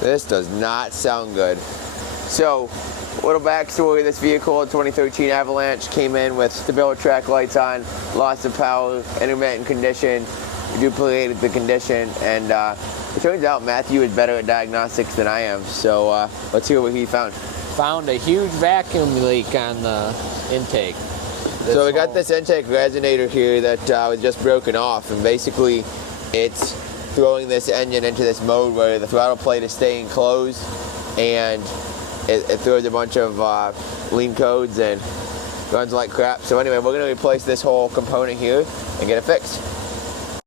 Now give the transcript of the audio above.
This does not sound good. So, a little backstory, this vehicle, a 2013 Avalanche, came in with StabiliTrak lights on, loss of power, intermittent condition. We duplicated the condition, and it turns out Matthew is better at diagnostics than I am, so let's hear what he found. Found a huge vacuum leak on the intake. So we got this intake resonator here that was just broken off, and basically it's throwing this engine into this mode where the throttle plate is staying closed, and it throws a bunch of lean codes and runs like crap. So anyway, we're going to replace this whole component here and get it fixed.